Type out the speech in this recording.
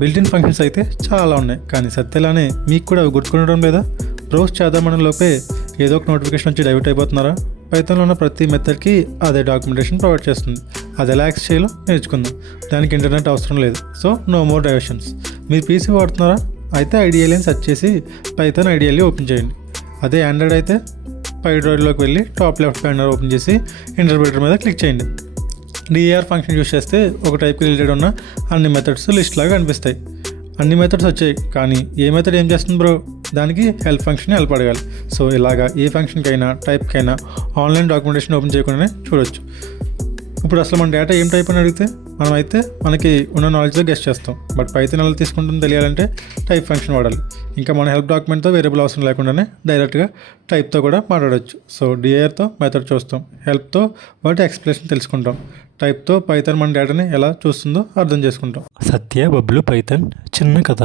Built-in functions అయితే చాలా ఉన్నాయి, కానీ సత్యలానే మీకు కూడా అవి గుర్తుకుండడం లేదా? బ్రౌజ్ చేద్దామనే లోపే ఏదో ఒక నోటిఫికేషన్ వచ్చి డైవర్ట్ అయిపోతున్నారా? పైథాన్లో ఉన్న ప్రతి మెథడ్కి అదే డాక్యుమెంటేషన్ ప్రొవైడ్ చేస్తుంది. అది ఎలా యాక్సెస్ చేయాలో నేర్చుకుందాం. దానికి ఇంటర్నెట్ అవసరం లేదు, సో నో మోర్ డైవర్షన్స్. మీరు పీసీ వాడుతున్నారా? అయితే ఐడియల్ అని సెర్చ్ చేసి పైథాన్ ఐడియల్లీ ఓపెన్ చేయండి. అదే ఆండ్రాయిడ్ అయితే పైడ్రాయిడ్లోకి వెళ్ళి టాప్ లెఫ్ట్ కార్నర్ ఓపెన్ చేసి ఇంటర్ప్రిటర్ మీద క్లిక్ చేయండి. డిఏఆర్ ఫంక్షన్ యూస్ చేస్తే ఒక టైప్కి రిలేటెడ్ ఉన్న అన్ని మెథడ్స్ లిస్ట్ లాగా కనిపిస్తాయి. అన్ని మెథడ్స్ వచ్చాయి, కానీ ఏ మెథడ్ ఏం చేస్తుంది బ్రో? దానికి హెల్ప్ ఫంక్షన్ హెల్ప్ అడగాలి. సో ఇలాగా ఏ ఫంక్షన్కైనా టైప్కైనా ఆన్లైన్ డాక్యుమెంటేషన్ ఓపెన్ చేయకుండానే చూడొచ్చు. ఇప్పుడు అసలు మన డేటా ఏం టైప్ అని అడిగితే మనం అయితే మనకి ఉన్న నాలెడ్జ్తో గెస్ట్ చేస్తాం. బట్ పైథాన్ ఎలా తీసుకుంటుందో తెలియాలంటే టైప్ ఫంక్షన్ వాడాలి. ఇంకా మన హెల్ప్ డాక్యుమెంట్తో వేరియబుల్ అవసరం లేకుండానే డైరెక్ట్గా టైప్తో కూడా మాట్లాడవచ్చు. సో డిఏఆర్తో మెథడ్ చూస్తాం, హెల్ప్తో వాటి ఎక్స్ప్లెనేషన్ తెలుసుకుంటాం, టైప్తో పైథాన్ మన డేటాని ఎలా చూస్తుందో అర్థం చేసుకుంటాం. సత్య బబ్లు పైథాన్ చిన్న కథ.